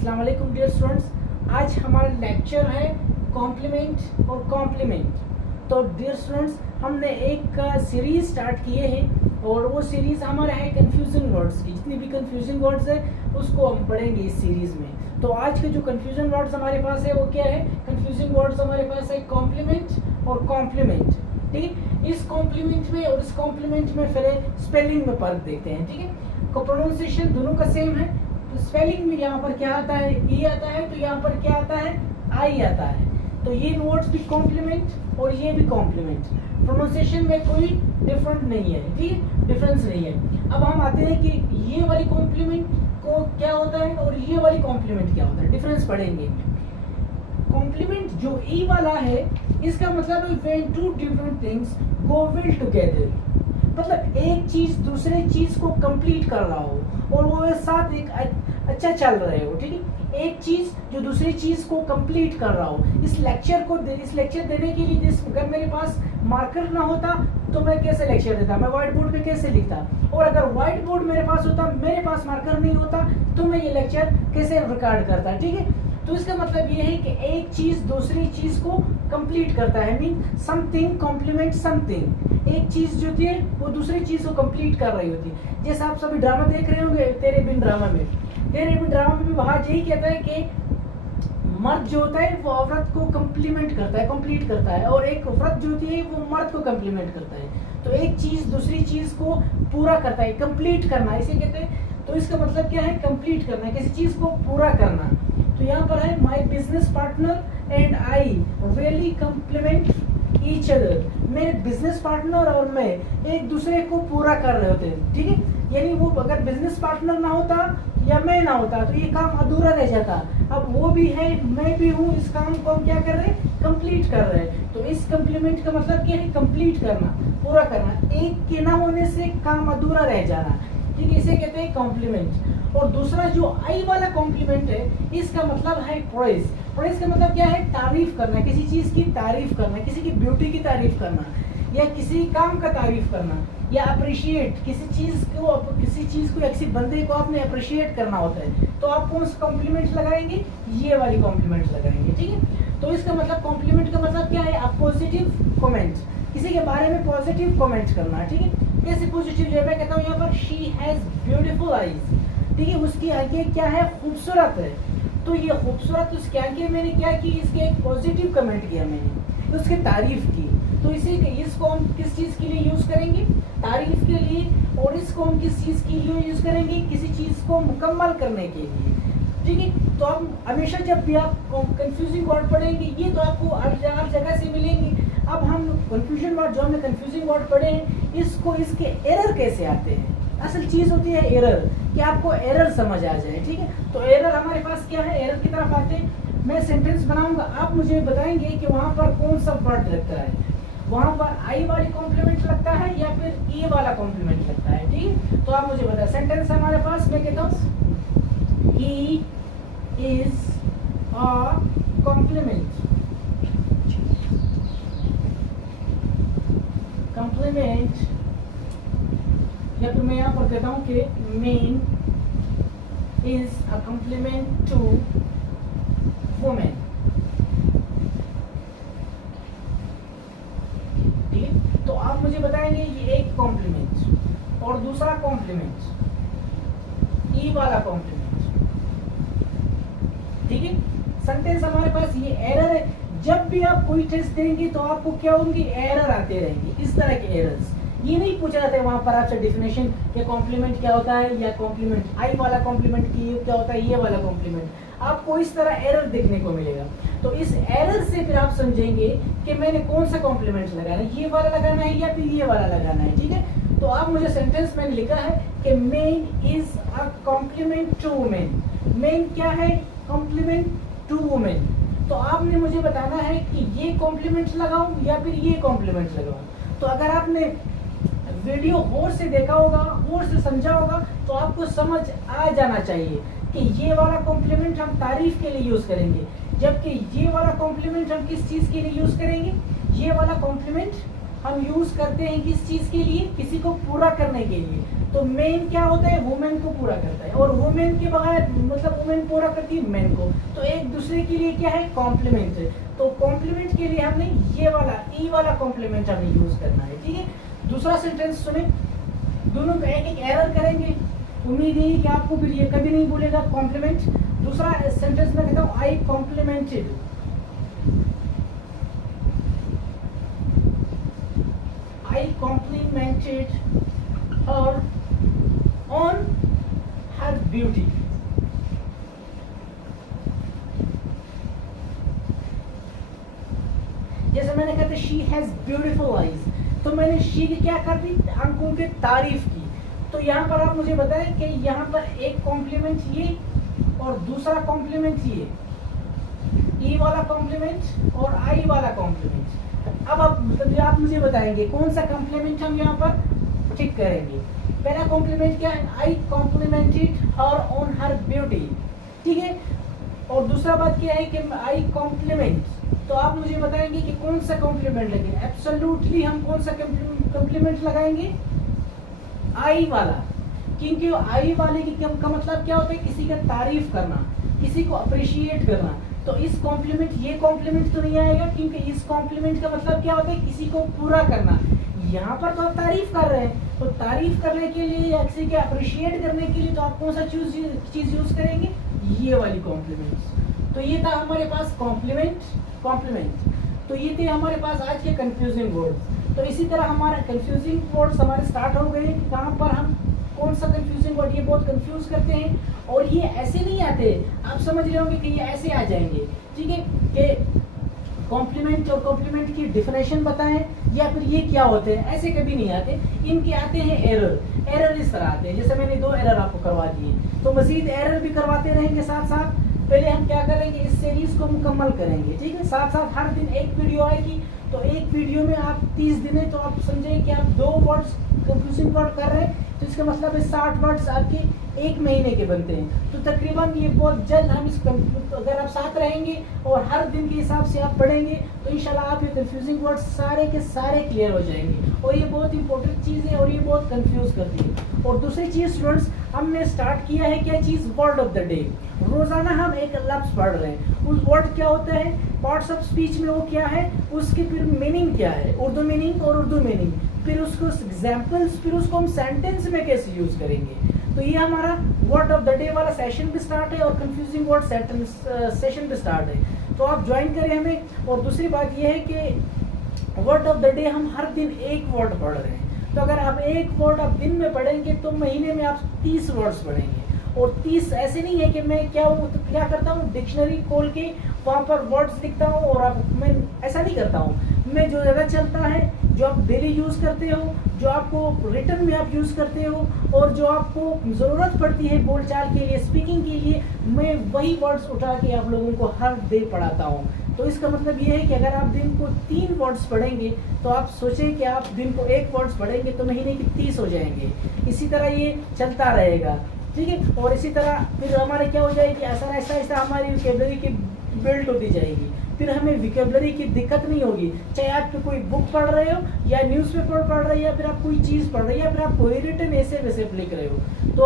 अस्सलाम वालेकुम dear students. आज हमारा लेक्चर है कॉम्प्लीमेंट और कॉम्प्लीमेंट। तो डियर स्टूडेंट्स, हमने एक सीरीज स्टार्ट किए हैं और वो सीरीज हमारा है कंफ्यूजन वर्ड्स की। जितनी भी कंफ्यूजन वर्ड्स है उसको हम पढ़ेंगे इस सीरीज में। तो आज के जो कंफ्यूजन वर्ड्स हमारे पास है वो क्या है? कंफ्यूजन वर्ड्स हमारे पास है कॉम्प्लीमेंट और कॉम्प्लीमेंट। ठीक है, इस कॉम्प्लीमेंट में और इस कॉम्प्लीमेंट में फिर स्पेलिंग में फर्क देखते हैं। ठीक है, प्रोनाउंसिएशन दोनों का सेम है। तो स्पेलिंग में यहाँ पर क्या आता है? ई आता है, तो यहाँ पर क्या आता है? आई आता है। तो ये वर्ड्स भी कॉम्प्लीमेंट और ये भी कॉम्प्लीमेंट। प्रोनाउंसिएशन में कोई डिफरेंट नहीं है, ठीक, डिफरेंस नहीं है। अब हम आते हैं कि ये वाली कॉम्प्लीमेंट को क्या होता है और ये वाली कॉम्प्लीमेंट क्या होता है, डिफरेंस पढ़ेंगे। कॉम्प्लीमेंट जो ई वाला है, इसका मतलब है when two different things go well together. मतलब एक चीज दूसरे चीज को कंप्लीट कर रहा हो और वो साथ एक अच्छा चल रहे हो। ठीक है, एक चीज जो दूसरी चीज को कंप्लीट कर रहा हो। इस लेक्चर देने के लिए अगर मेरे पास मार्कर ना होता तो मैं कैसे लेक्चर देता? मैं व्हाइट बोर्ड पे कैसे लिखता? और अगर व्हाइट बोर्ड मेरे पास होता, मेरे पास मार्कर नहीं होता, तो मैं ये लेक्चर कैसे रिकॉर्ड करता? ठीक है, तो इसका मतलब ये है कि एक चीज दूसरी चीज को कंप्लीट करता है। Mean something complement something. एक चीज जो होती है वो दूसरी चीज को कंप्लीट कर रही होती है। जैसे आप सभी ड्रामा देख रहे होंगे, तेरे बिन ड्रामा में भी वहां यही कहता है कि मर्द जो होता है वो औरत को कंप्लीमेंट करता है, कंप्लीट करता है, और एक औरत जो होती है वो मर्द को कंप्लीमेंट करता है। तो एक चीज दूसरी चीज को पूरा करता है, कंप्लीट करना इसे कहते हैं। तो इसका मतलब क्या है? कंप्लीट करना, किसी चीज को पूरा करना। तो यहाँ पर है my business partner and I really complement each other. मेरे बिजनेस पार्टनर और मैं एक दूसरे को पूरा कर रहे होते हैं। ठीक है, यानी वो अगर बिजनेस पार्टनर ना होता या मैं ना होता तो ये काम अधूरा रह जाता। अब वो भी है, मैं भी हूँ, इस काम को हम क्या कर रहे हैं? कंप्लीट कर रहे हैं। तो इस कंप्लीमेंट का मतलब क्या है? कंप्लीट करना, पूरा करना। एक के ना होने से काम अधूरा रह जाना। ठीक है, इसे कहते हैं कॉम्प्लीमेंट। और दूसरा जो आई वाला कॉम्प्लीमेंट है, इसका मतलब है प्रेज। प्रेज का मतलब क्या है? तारीफ करना, किसी चीज की तारीफ करना, किसी की ब्यूटी की तारीफ करना, या किसी काम का तारीफ करना, या अप्रिशिएट किसी चीज को या किसी बंदे को आपने अप्रिशिएट करना होता है। तो आप कौन सा कॉम्प्लीमेंट लगाएंगे? ये वाली कॉम्प्लीमेंट लगाएंगे। ठीक है, तो इसका मतलब कॉम्प्लीमेंट का मतलब क्या है? आप पॉजिटिव कमेंट, किसी के बारे में पॉजिटिव कमेंट करना। ठीक है, कैसे पॉजिटिव? जो मैं कहता हूँ यहाँ पर शी हैज ब्यूटीफुल आईज। ठीक है, उसकी आंखें क्या है? खूबसूरत है। तो ये खूबसूरत उसकी आंखें, मैंने क्या की? इसके एक पॉजिटिव कमेंट किया, मैंने उसकी तारीफ की। तो इसको हम किस चीज के लिए यूज करेंगे? तारीफ के लिए। और इसको हम किस चीज के लिए यूज करेंगे? किसी चीज को मुकम्मल करने के लिए। ठीक है, तो आप हमेशा जब भी आप कंफ्यूजिंग वर्ड पढ़ेंगे, ये तो आपको हर जगह से मिलेंगे। अब हम कंफ्यूजन वर्ड जो हमने कंफ्यूजिंग वर्ड पढ़े हैं, इसके एरर कैसे आते हैं? असल चीज होती है एरर, कि आपको एरर समझ आ जाए। ठीक है, तो एरर हमारे पास क्या है? एरर की तरफ आते हैं। मैं सेंटेंस बनाऊंगा, आप मुझे बताएंगे कि वहां पर कौन सा वर्ड लगता है। वहां पर आई वाली कॉम्प्लीमेंट लगता है या फिर ए वाला कॉम्प्लीमेंट लगता है। ठीक है, तो आप मुझे बताएं। सेंटेंस हमारे पास, मैं कहता हूँ he is a complement. Complement, या फिर मैं यहाँ पर कहता हूँ कि men is a complement to women. ठीक है, तो आप मुझे बताएंगे ये एक कॉम्प्लीमेंट और दूसरा कॉम्प्लीमेंट, ई वाला कॉम्प्लीमेंट। ठीक है, सेंटेंस हमारे पास ये एरर है। जब भी आप कोई टेस्ट देंगे तो आपको क्या होंगे? एरर आते रहेंगे, इस तरह के एरर्स। ये नहीं पूछा जाता है वहां पर आपसे डेफिनेशन कि कॉम्प्लीमेंट क्या होता है, या कॉम्प्लीमेंट आई वाला कॉम्प्लीमेंट की क्या होता है, ये वाला कॉम्प्लीमेंट। आपको इस तरह एरर देखने को मिलेगा। तो इस एरर से फिर आप समझेंगे कि मैंने कौन सा कॉम्प्लीमेंट लगाना है, ये वाला लगाना है या फिर ये वाला लगाना है। ठीक है, तो आप मुझे सेंटेंस में लिखा है कि men is a complement to women. Men क्या है? Complement to women. तो आपने मुझे बताना है कि ये कॉम्प्लीमेंट लगाऊं या फिर ये कॉम्प्लीमेंट लगाऊं। तो अगर आपने वीडियो गौर से देखा होगा, गौर से समझा होगा, तो आपको समझ आ जाना चाहिए कि ये वाला कॉम्प्लीमेंट हम तारीफ के लिए यूज करेंगे, जबकि ये वाला कॉम्प्लीमेंट हम किस चीज के लिए यूज करेंगे? ये वाला कॉम्प्लीमेंट हम यूज करते हैं किस चीज के लिए, किसी को पूरा करने के लिए। तो मेन क्या होता है, वुमेन को पूरा करता है, और वुमेन के बगैर मतलब वुमेन पूरा करती है मेन को। तो एक दूसरे के लिए क्या है, कॉम्प्लीमेंट है। तो कॉम्प्लीमेंट के लिए हमने ये वाला ई वाला कॉम्प्लीमेंट हमें यूज करना है, ठीक है। दूसरा सेंटेंस सुने, दोनों पे एक एक एरर करेंगे। उम्मीद है कि आपको फिर ये कभी नहीं बोलेगा कॉम्प्लीमेंट। दूसरा सेंटेंस में कहता हूँ आई complimented, I complimented her on her beauty. जैसे मैंने कहा था she has beautiful eyes, तो मैंने she की क्या कर दी, आंखों की तारीफ की। तो यहाँ पर आप मुझे बताएं कि यहाँ पर एक कॉम्प्लीमेंट ये और दूसरा कॉम्प्लीमेंट ये, ई वाला कॉम्प्लीमेंट और आई वाला कॉम्प्लीमेंट। अब आप मुझे बताएंगे कौन सा कॉम्प्लीमेंट हम यहाँ पर ठीक करेंगे। पहला कॉम्प्लीमेंट क्या है, I complimented her on her beauty, ठीक है। और दूसरा बात क्या है कि आई कॉम्प्लीमेंट, तो आप मुझे बताएंगे कि कौन सा कॉम्प्लीमेंट लगेगा। एब्सोल्युटली हम कौन सा कॉम्प्लीमेंट लगाएंगे, आई वाला, क्योंकि आई वाले की का मतलब क्या होता है, किसी का तारीफ करना, किसी को अप्रिशिएट करना। तो इस कॉम्प्लीमेंट, ये कॉम्प्लीमेंट तो नहीं आएगा, क्योंकि इस कॉम्प्लीमेंट का मतलब क्या होता है, किसी को पूरा करना। यहाँ पर तो आप तारीफ कर रहे हैं, तो तारीफ करने के लिए या किसी के अप्रिशिएट करने के लिए तो आप कौन सा चीज यूज करेंगे, ये वाली कॉम्प्लीमेंट। तो ये था हमारे पास कॉम्प्लीमेंट। तो ये थे हमारे पास आज के कंफ्यूजिंग वर्ड। तो इसी तरह हमारा कंफ्यूजिंग वर्ड्स हमारे स्टार्ट हो गए कि कहाँ पर हम कौन सा कंफ्यूजिंग वर्ड, ये बहुत कंफ्यूज करते हैं। और ये ऐसे नहीं आते, आप समझ रहे होंगे कि ये ऐसे आ जाएंगे, ठीक है, कि कॉम्प्लीमेंट और कॉम्प्लीमेंट की डिफिनेशन बताएं या फिर ये क्या होते हैं, ऐसे कभी नहीं आते। इनके आते हैं एरर इस तरह आते हैं। जैसे मैंने 2 एरर आपको करवा दिए, तो मजीद एरर भी करवाते रहेंगे साथ साथ। पहले हम क्या करेंगे, इस सीरीज को मुकम्मल करेंगे, ठीक है। साथ साथ हर दिन एक वीडियो आएगी, तो एक वीडियो में आप 30 दिन है, तो आप समझें कि आप 2 वर्ड्स कंफ्यूजिंग वर्ड कर रहे हैं, तो इसका मतलब है 60 वर्ड्स आपके एक महीने के बनते हैं। तो तकरीबन ये बहुत जल्द हम अगर आप साथ रहेंगे और हर दिन के हिसाब से आप पढ़ेंगे, तो इंशाल्लाह आप ये कंफ्यूजिंग वर्ड्स सारे के सारे क्लियर हो जाएंगे। और ये बहुत इंपॉर्टेंट चीज़ है और ये बहुत कंफ्यूज करती है। और दूसरी चीज़ स्टूडेंट्स, हमने स्टार्ट किया है क्या चीज़, वर्ड ऑफ द डे। रोजाना हम एक लफ्ज पढ़ रहे हैं, उस वर्ड क्या होता है, पार्ट्स ऑफ स्पीच में वो क्या है, उसकी फिर मीनिंग क्या है, उर्दू मीनिंग और उर्दू मीनिंग, फिर उसको एग्जाम्पल्स, फिर उसको हम सेंटेंस में कैसे यूज करेंगे। तो ये हमारा वर्ड ऑफ द डे वाला सेशन भी स्टार्ट है और कंफ्यूजिंग वर्ड सेशन भी स्टार्ट है। तो आप ज्वाइन करें हमें। और दूसरी बात ये है कि वर्ड ऑफ द डे हम हर दिन एक वर्ड पढ़ रहे हैं, तो अगर आप एक वर्ड आप दिन में पढ़ेंगे तो महीने में आप 30 वर्ड्स पढ़ेंगे। और 30 ऐसे नहीं है कि मैं क्या करता हूँ, डिक्शनरी खोल के वहाँ पर वर्ड्स लिखता हूँ और मैं ऐसा नहीं करता हूँ। मैं जो ज़्यादा चलता है, जो आप डेली यूज़ करते हो, जो आपको रिटर्न में आप यूज़ करते हो और जो आपको ज़रूरत पड़ती है बोलचाल के लिए, स्पीकिंग के लिए, मैं वही वर्ड्स उठा के आप लोगों को हर डे पढ़ाता हूँ। तो इसका मतलब ये है कि अगर आप दिन को 3 वर्ड्स पढ़ेंगे, तो आप सोचें कि आप दिन को 1 वर्ड्स पढ़ेंगे तो महीने की 30 हो जाएंगे। इसी तरह ये चलता रहेगा, ठीक है। और इसी तरह फिर हमारे क्या हो जाएगी, ऐसा हमारी वोकैबुलरी की बिल्ड होती जाएगी। फिर हमें वोकैबुलरी की दिक्कत नहीं होगी, चाहे आप कोई बुक पढ़ रहे हो या न्यूज़पेपर पढ़ रहे हो या फिर आप कोई चीज़ पढ़ रहे हो या फिर आप कोई रिटन ऐसे वैसे लिख रहे हो। तो